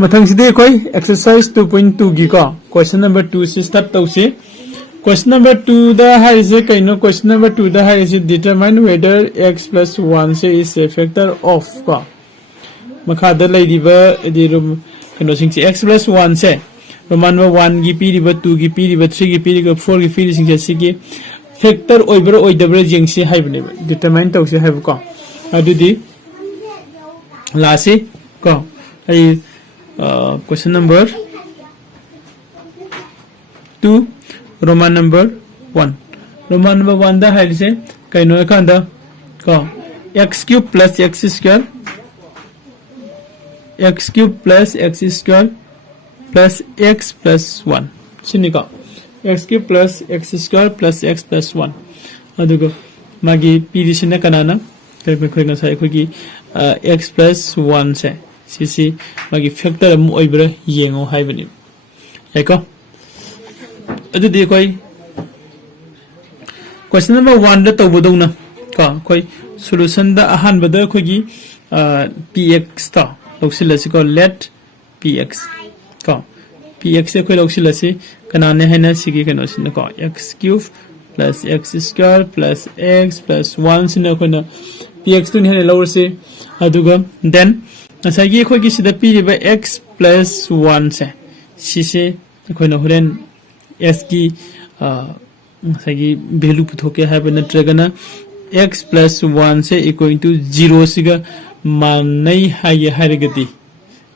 मथंग सिदे कोई एक्सरसाइज 2.2 की को क्वेश्चन नंबर 2 से स्टार्ट तौसे क्वेश्चन नंबर 2 दा है से कइनो क्वेश्चन नंबर 2 दा है से डिटरमाइन वेदर x plus 1 से इज ए फैक्टर ऑफ को मखा द लैदिबा एदि कइनो सिंग से x plus 1 से रोमान नंबर 1 की पीरिबा 2 की पीरिबा 3 की पीरिबा 4 की पीरि सिंग से सिगी फैक्टर ओइबर ओइदबर जेंगसे हाइबने डिटरमाइन तौसे हाइब को अदुदि लासे को आई question number 2 Roman number 1 Roman number 1 da hai se kaino kanda ko x cube plus x square x cube plus x square plus x plus 1 sini ko x cube plus x square plus x plus 1 adugo magi pidi sina kanana kai khoi nga sai khoi ki x plus 1 se CC मागी factor अमु ओइब्रा येंगो हाइबनि याको अदुदि कोई question number 1 the तौबदौना का कोई solution the Ahaan बद खोगी px ता लौसिलसि को late px का px से कोई लौसिलसि कनाने हैना सिगी कनो सिन को x cube plus x square plus x plus 1 सिन कोना px तुन हैने लौरसे अदुगा देन नसागी खोगी सिदा पीरिबा x plus 1 से सिसे खोइना होरेन s की नसागी वैल्यू पुथोके हाबे नत्रगना x plus 1 से इक्वल टू 0 सिगा माननै हाय हारगदि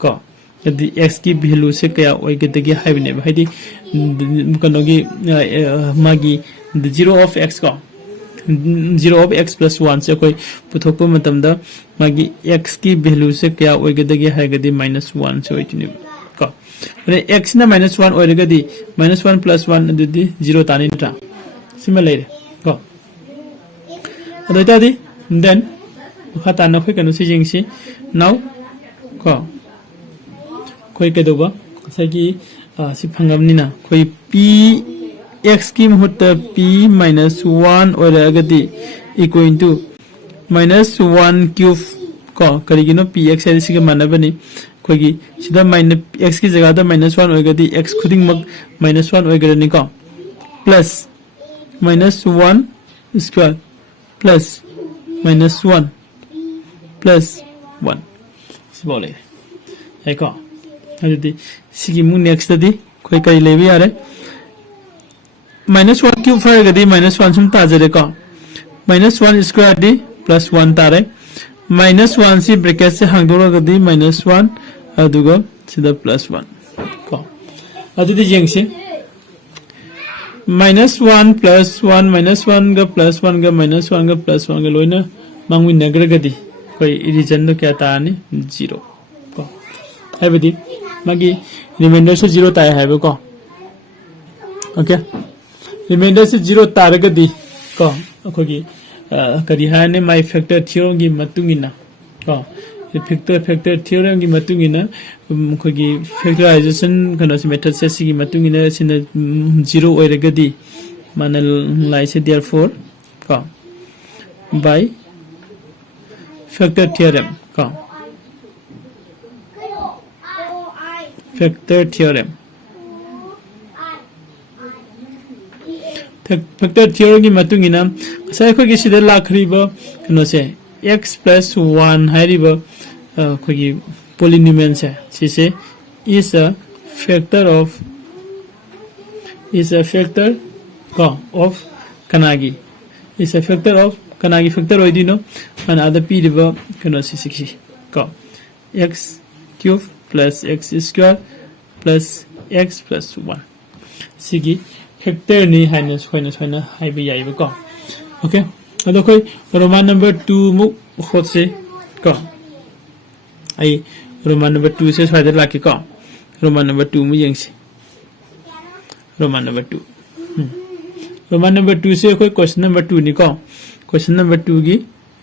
को यदि x की वैल्यू से क्या ओइगदगी हाबने हाइदि कनोगी मागी 0 of x को 0 of x plus 1 से कोई पुथोप मतमदा मागी x की वैल्यू से क्या ओइगदगी हाइगदि -1 से ओइतिनि को रे x ना -1 ओइगदि -1 plus 1 अदुदि 0 तानि नत्रा सिमा लेरे को अदुतादि देन खाता न खोइ कनो सिजिंगसि नाउ को खोइ केदोबा सगी सि फंगमनिना खोइ p x की मुहूर्त p minus 1 और अगदी इक्वल टू -1 क्यूब को करिगिनो px है इसी के माना बनी कोई की सीधा माइनस x की जगह दा -1 और अगदी x खुदिंग मग -1 और अगदी को प्लस -1 स्क्वायर प्लस -1 प्लस 1 बोले है को अगदी सिगी मु नेक्स्ट दी कोई कई लेबी आ रहे -1 क्यूब फारगदी -1 सुम ताजरे को -1 स्क्वायर दी +1 तारे -1 से ब्रैकेट से हांगदोरगदी -1 अदुगा सिदा +1 को अदुदि जेंगसे -1 +1 -1 गा +1 गा -1 गा +1 गा लोइना मांगवि नगरगदी कोई रीजन तो क्या तानी 0 को हाइबदी मागी रिमाइंडर से 0 ताय हाइबो को ओके रिमाइंडर से 0 तारगदी को अखोगी करी हाने माय फैक्टर थ्योरम की मतुंगिना को फैक्टर थ्योरम की मतुंगिना अखोगी फैक्टराइजेशन कनो से मेथड से सिगी मतुंगिना सिन 0 ओइरगदी माने लाइसे देयरफॉर को बाय फैक्टर थ्योरम को फैक्टर थ्योरम फैक्टर थ्योरम की मतुंगिना साइ खोगी सिदा लाखरिबो कनो से x plus 1 हाइरिबो खोगी polynomials है सिसे is a factor of kanagi is a factor of kanagi factor oidino and other p ribo kano sisi ko x cube plus x square plus x plus 1 sigi factor ni haina soina haibe yaiba ko okay ado koi roman number 2 mu khotse ko ai roman number 2 se swaida laki ko roman number 2 mu yengsi roman number 2 roman number 2 से कोई question number 2 नि को question number 2 की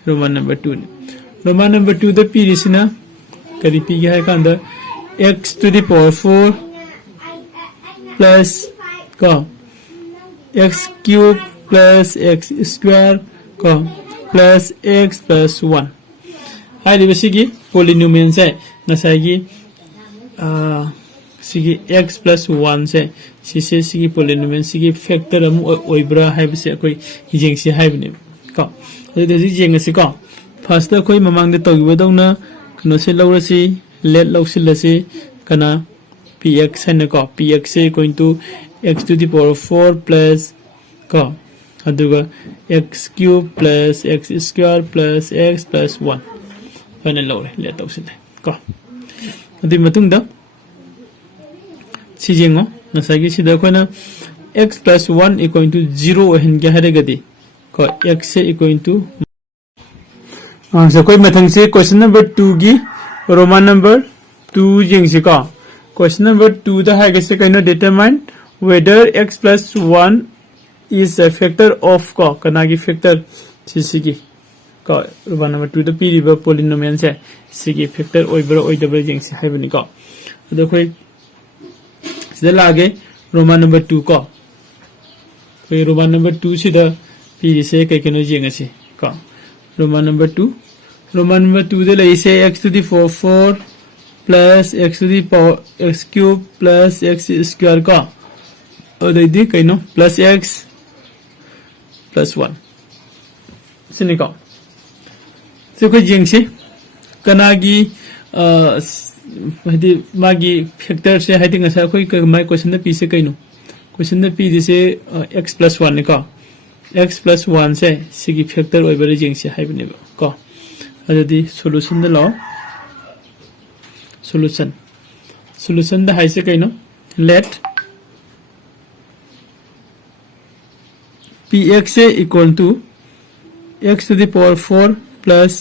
Roman number 2 नि Roman number 2 the P रिसिना करी P है का अंदर x to the power 4 plus को x cube plus x square को plus x plus 1 हाई रिबसी की पॉलिनोमियल्स है नसाई की सिगी x plus 1 से सिसे सिगी polynomial सिगी factor अमु ओइब्रा हाइब से कोई हिजेंग से हाइब ने का अदे हिजेंग से का फर्स्ट कोई ममांग दे तोगिबो दौना कनो से लौरसी लेट लौसिलसी कना px है न का px से going to x to the power 4 plus का अदुगा x cube plus x square plus x plus 1 final लौरे लेट लौसिले का अदि मतुंग दा सिजेंगो नसागी सिदा कोना x plus 1 equal to 0 हन के हरेगदी को x से equal to so कोई मथंग से क्वेश्चन नंबर 2 की रोमन नंबर 2 जेंग से का क्वेश्चन नंबर 2 दा है कैसे कहना determine whether x plus 1 is a factor of का कना की फैक्टर सिसी का रोमन नंबर 2 दा पीरिबा पोलिनोमियल से सिगी फैक्टर ओइब्रा ओइदबल जेंग से हाइबनी का अदो कोई सिदा आगे रोमन नंबर 2 का कोई रोमन नंबर 2 सिदा पीरी से कइकनो जेंग से का रोमन नंबर 2 दे लइसे x to the power 4 plus x to the power x cube plus x square का और दे कइनो plus x plus 1 सिने का से कोई जेंग से कनागी हदी मागी फैक्टर से हाइदि ngasa कोई माय क्वेश्चन द पी से कइनो क्वेश्चन द पी दिसे x plus 1 ने का x plus 1 से सिगी फैक्टर ओइबरे जेंग से हाइबने का अदि सॉल्यूशन द लो सॉल्यूशन द हाइ से कइनो लेट px से equal to x to the power 4 plus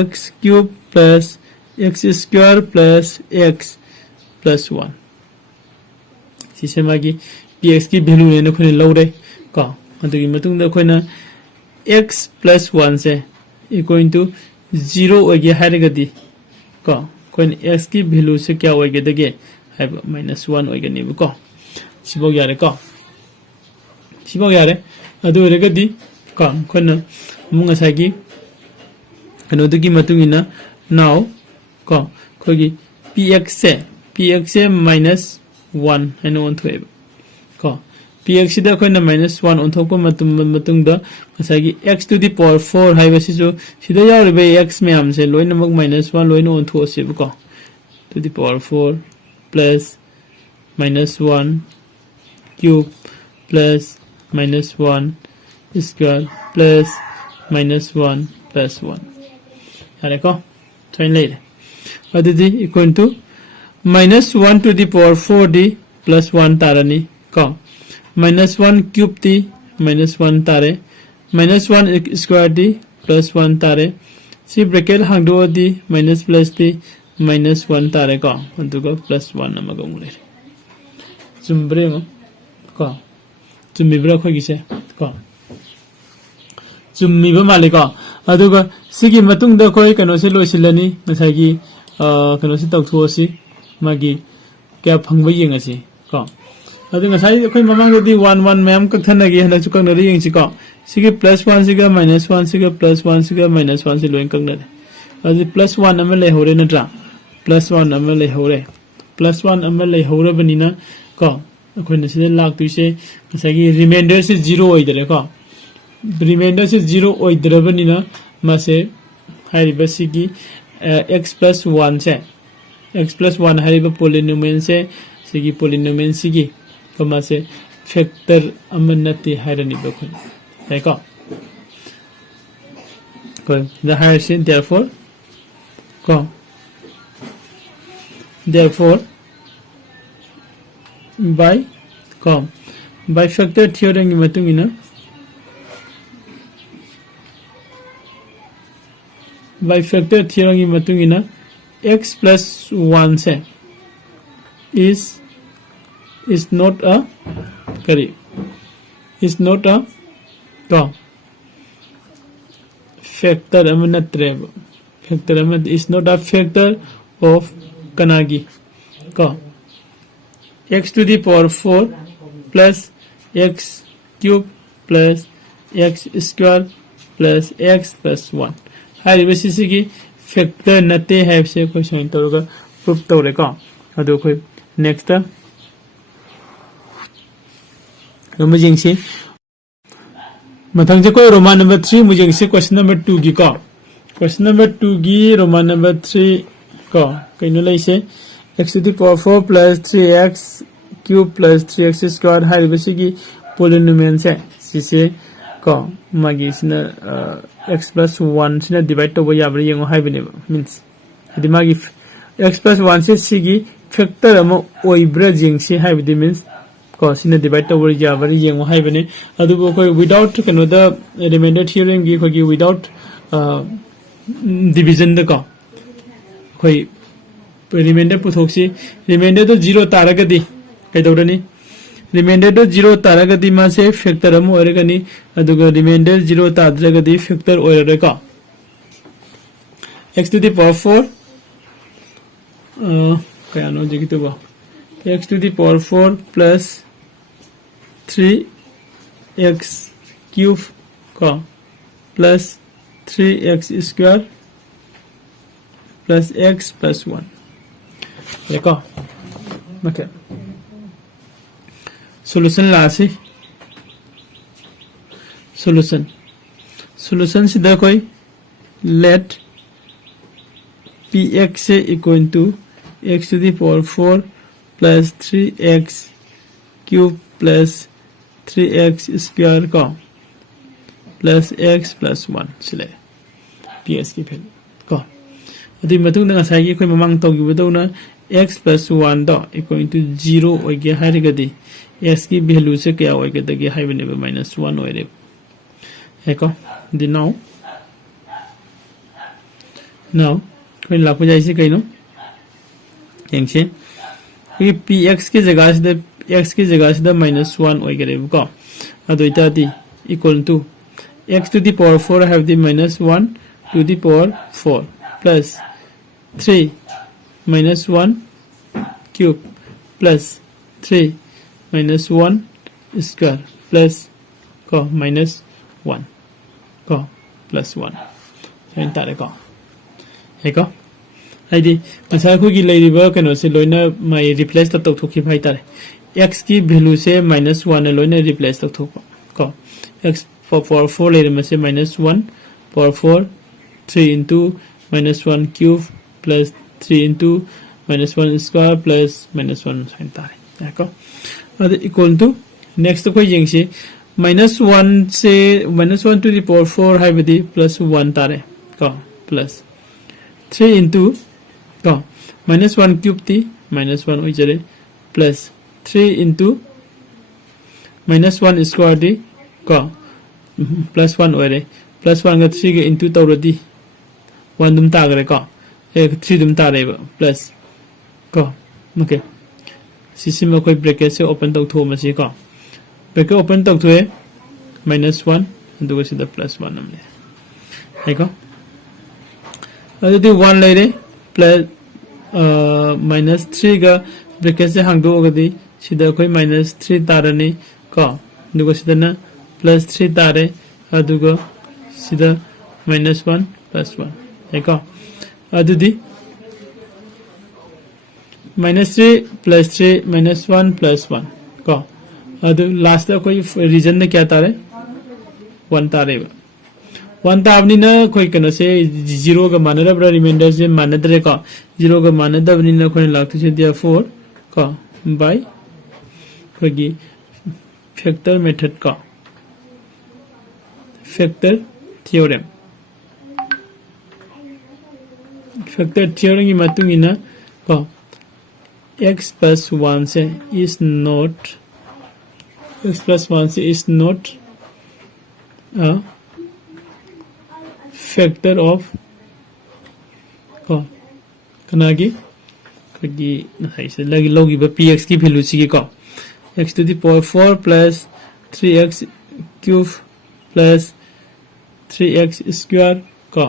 x cube plus x square plus x plus 1 सिसे मागी px की वैल्यू ने खोने लौरे का अदुगी मतुंग द खोना x plus 1 से इक्वल टू 0 ओगे हारेगदी का कोइन x की वैल्यू से क्या ओगे दगे हाइब -1 ओगे नेब को सिबो यारे का सिबो यारे अदु रेगदी का खोना मुंगा सागी कनोदगी मतुंगिना नाउ का खोगी px से -1 हैनो onthoi का px सिदा खोना -1 onthokpa matungda ngasagi x to the power 4 haibasi jo sida yauribe x myam se loinamak -1 loina onthosi ko to the power 4 plus -1 cube plus -1 square plus -1 plus 1 yare ko train leire adidi equal to -1 to the power 4 d plus 1 tarani ko -1 cube d -1 tare -1 square d plus 1 tare si bracket hangdo d minus plus d -1 tare ko aduga plus 1 amaga mure jumbre mo ko jumibra khoi gise ko jummiba malika aduga sigi matung da khoi kano se loisilani ngasagi kano se tawthosi magi kya phangba yengasi ko adu ngasai khoi mamang di 1 1 mem kakthana gi hana chukang nari yengsi ko sigi plus 1 siga -1 siga plus 1 siga -1 si loin kang nari adu plus 1 ama le hore na tra plus 1 ama le hore plus 1 ama le hore banina ko khoi na sida lak tu se ngasagi remainder se 0 oidare ko remainder से 0 ओइद्रबनिना मासे हारिबा सिगी x plus 1 से x plus 1 हारिबा polynomial से सिगी polynomial सिगी कमा से factor अमनति हारनि बखन right को the higher से therefore by factor theorem ni matungina by factor theorem की मतुंगिना x plus 1 से is not a करी is not a का factor Aman ट्रेब factor Aman is not a factor of कनागी का x to the power 4 plus x cube plus x square plus x plus 1 हारिबे सिसिगी factor नते है से कोई Soin तोरगा proof तोरे का अदो कोई नेक्स्ट रोमा जिंगसी मथंग से कोई रोमान नंबर 3 मुझे से क्वेश्चन नंबर 2 की को क्वेश्चन नंबर 2 की रोमान नंबर 3 को कइनो लैसे x to the power 4 plus 3x cube plus 3x squared हाई बसिगी polynomial से सिसे को मागी सिना x plus 1 सिना डिवाइड तो बया बरे यंगो हाई बने मींस यदि मागी x plus 1 से सिगी फैक्टर अमो ओइब्रा जिंगसी हाई बदि मींस को सिना डिवाइड तो बरे या बरे यंगो हाई बने अदुबो कोई विदाउट कनो द रिमाइंडर थ्योरम गी कोई विदाउट डिवीजन द को कोई रिमाइंडर पुथोक्सी रिमाइंडर तो 0 तारगदी कइदौरनी रिमाइंडर तो 0 तारगदी मा से फैक्टर अमो ओरगनी अदुगा रिमाइंडर 0 ताद्रगदी फैक्टर ओररेका x to the power 4 कयानो जिगितबो x to the power 4 plus 3x cube का plus 3x square plus x plus 1 देखो ओके सॉल्यूशन लासी सॉल्यूशन सीधा कोई लेट px से equal to x to the power 4 plus 3x cube plus 3x square का plus x plus 1 सिले px की value को अदि मतुंग दंगा साइगी कोई ममांग तोगी बदौना x plus 1 दो इक्वल टू 0 ओइगे हाइरगदी x की वैल्यू से क्या ओइगे दगे हाइ बने -1 ओइरे हेको दि नाउ कोई लापो जाइसे कइनो यंगसे ये px की जगह से x की जगह से -1 ओइगे को अदो इतादी equal to x to the power 4 have the -1 to the power 4 plus 3 -1 cube plus 3 -1 square plus को -1 को plus 1 सेन तारे को हेको हाइदि मसा खुगी लेरिबा कनो से लोइना माय रिप्लेस तब तक थोखि भाई तारे x की वैल्यू से -1 ने लोइना रिप्लेस तक थोको को x power 4 लेरे में से -1 power 4 3 into -1 cube plus 3 into -1 square plus -1 sin तारे देखो अब इक्वल टू नेक्स्ट कोई जिंगसी -1 से -1 to the power 4 है बदी +1 तारे को प्लस 3 into को -1 क्यूब थी -1 हो जाए प्लस 3 into -1 स्क्वायर दी को +1 ओरे +1 का 3 के into तौरदी 1 दुम तागरे को 3 दुम तारे प्लस को ओके सिस्टम में कोई ब्रैकेट से ओपन तक थो मसी को ब्रैकेट ओपन तक थोए -1 दुगा सिदा +1 हमने है को अदि 1 लेरे प्लस -3 का ब्रैकेट से हांगदो गदी सिदा कोई -3 तारनी को दुगा सिदा ना +3 तारे अदुगा सिदा -1 +1 है को अदुदी -3 +3 -1 +1 को अदु लास्ट का कोई रीजन ने क्या तारे 1 तारे 1 ताबनी ना कोई कनो से 0 का मानदब्रा रिमाइंडर से मानदरे का 0 का मानदबनी ना कोई लागतो से दिया 4 का बाय कोई फैक्टर मेथड का फैक्टर थ्योरम की मतुंगिना को x plus 1 से is not a factor of को कनागी कगी नहीं से लगी लोगी बा px की वैल्यू सी को x to the power 4 plus 3x cube plus 3x square को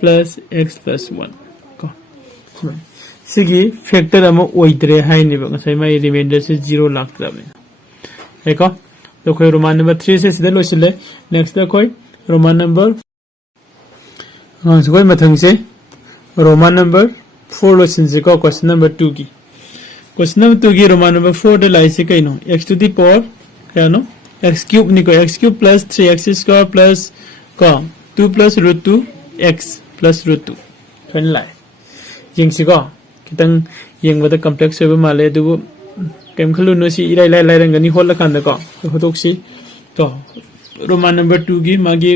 plus x plus 1 को सिगी फैक्टर अमो ओइद्रे हाई निबा ngसai mai रिमाइंडर से 0 लाखत्रबने हेको तो कोई रोमान नंबर 3 से सीधा लोसिले नेक्स्ट द कोई रोमान नंबर कोई मथंग से रोमान नंबर 4 लोशन से को क्वेश्चन नंबर 2 की क्वेश्चन नंबर 2 की रोमान नंबर 4 दे लाई से कई नो x to the power क्या नो x cube निको x cube plus 3x square plus को 2 plus root 2 x plus root 2 कौन लाई यंग से को कितंग यंग बता complex होगा माले तो वो केम खलु नो सी इराई लाई लाई रंगनी होल लखान दे को तो सी तो रोमान नंबर 2 की मागी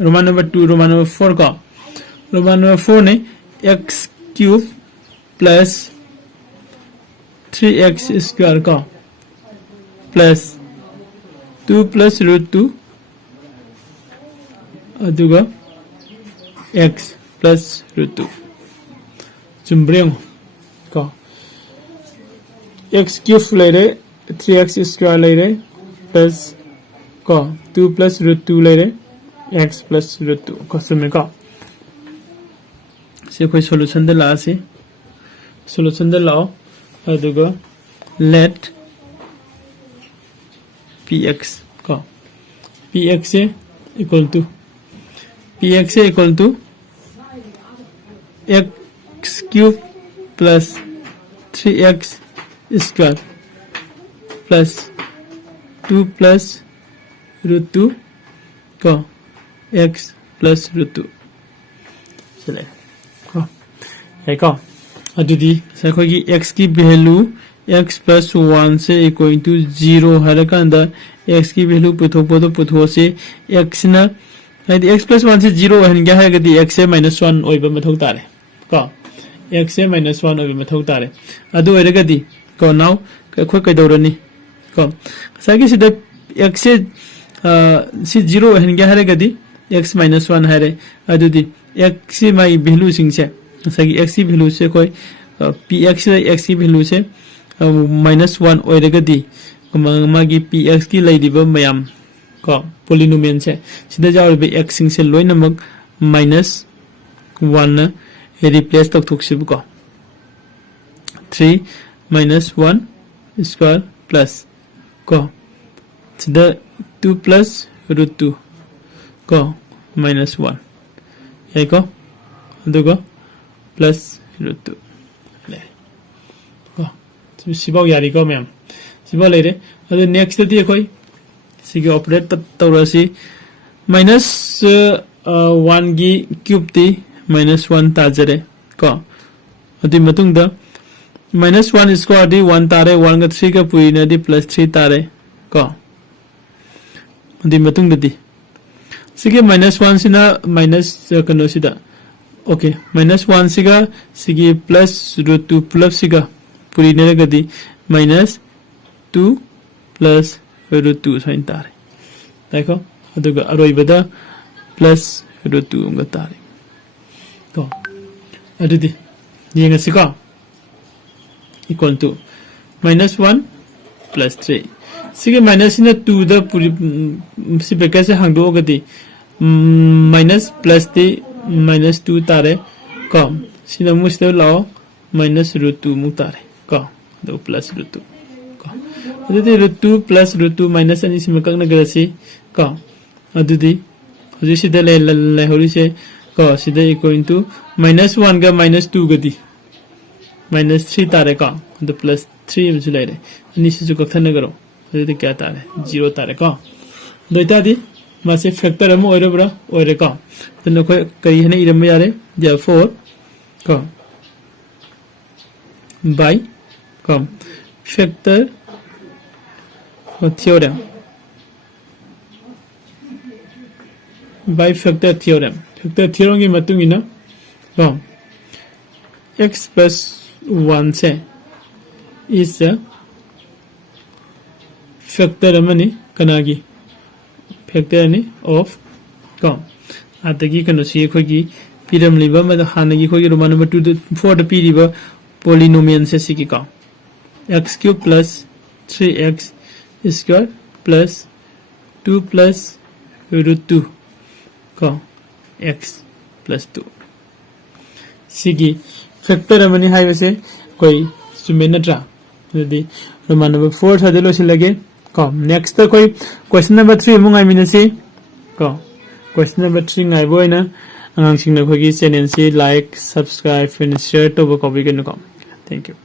रोमान नंबर 2 रोमान नंबर 4 का रोमान नंबर 4 ने x cube plus 3x square का plus 2 plus root 2 अदुगा x plus root 2 जुम्ब्रेंग का x cube ले रहे 3x square ले रहे plus का 2 plus root 2 ले रहे x plus root 2 क्वेश्चन में का से कोई सॉल्यूशन दे ला से सॉल्यूशन दे लाओ अदुगा let px का px से equal to x cube plus 3x square plus 2 plus root 2 का x plus root 2 चले है का अदुदी सखोगी x की वैल्यू x plus 1 से इक्वल टू 0 हर कांदा x की वैल्यू पुथो से x ना हाइदी x plus 1 से 0 हन क्या है गदी x से minus 1 ओइबा मथौ तारे का x से minus 1 ओइबा मथौ तारे अदु ओइरगदी को नाउ खो कइदौरनी को सागी सिदा x से 0 हन क्या है गदी x minus 1 है रे अदुदी x से माई वैल्यू सिंग से सागी x की वैल्यू से कोई px से x की वैल्यू से -1 ओइरगदी मागी px की लैदिबा मयाम को पोलिनोमियल से सिदा जावबे x सिंग से लोइनमक -1 न रिप्लेस तकथुकसिब को 3 -1 स्क्वायर प्लस को सिदा 2 plus root 2 को -1 है को दुगो प्लस root 2 ले को सिबाव यारी को मैम सिबाव ले रे अदु नेक्स्ट दी कोई सिगे ऑपरेट तौरसी -1 गी क्यूब ती -1 ताजरे को अदि मतुंग द -1 स्क्वायर दी 1 तारे 1 ग 3 का पुइना दी +3 तारे को अदि मतुंग दी सिगे -1 सिना माइनस कनो सिदा ओके -1 सिगा सिगे प्लस रूट 2 प्लस सिगा पुइना गदी -2 प्लस रूट 2 साइन तारे देखो अदुगा अरोइबदा प्लस रूट 2 ग तारे तो अदुदी येंगसिका इक्वल टू -1 प्लस 3 सिगे माइनस इन 2 द पूरी सि ब्रैकेट से हांदो गदी माइनस प्लस दी -2 तारे को सिना मुस्ते लाओ -रूट 2 मु तारे को दो प्लस रूट 2 को अदुदी रूट 2 प्लस रूट 2 माइनस अनि सिम ककना गसी को अदुदी हजि सिदा ले होरि से को सिदा इक्वल टू -1 गा -2 गदी -3 तारे का तो +3 मु ले रे अनि सिजु कथन करो अदुदी क्या तारे 0 तारे को दोइता दी मासे फैक्टर अमु ओइरब्रा ओइरे का तो नखो कई हने इरम यारे therefore को बाय को factor theorem by factor theorem की मतुंग इना को x plus 1 से इस फैक्टर अमनी कनागी फैक्टर ने ऑफ को आतगी कनो सी खोगी पिरम लिबा म हानगी खोगी रोमान नंबर 2 4 द पिरिबा पोलिनोमियल से सिकी का x cube plus 3x square plus 2 plus root 2 का x plus 2 सिकी फैक्टर अमनी हाई वैसे कोई सुमे नट्रा यदि रोमान नंबर 4 था दिलो से लगे को नेक्स्ट कोई क्वेश्चन नंबर 3 मुंगाई मिनसी को question number 3 guy बोइना angang sing na khoi gi channel si like subscribe and share to ba ko bi gan ko thank you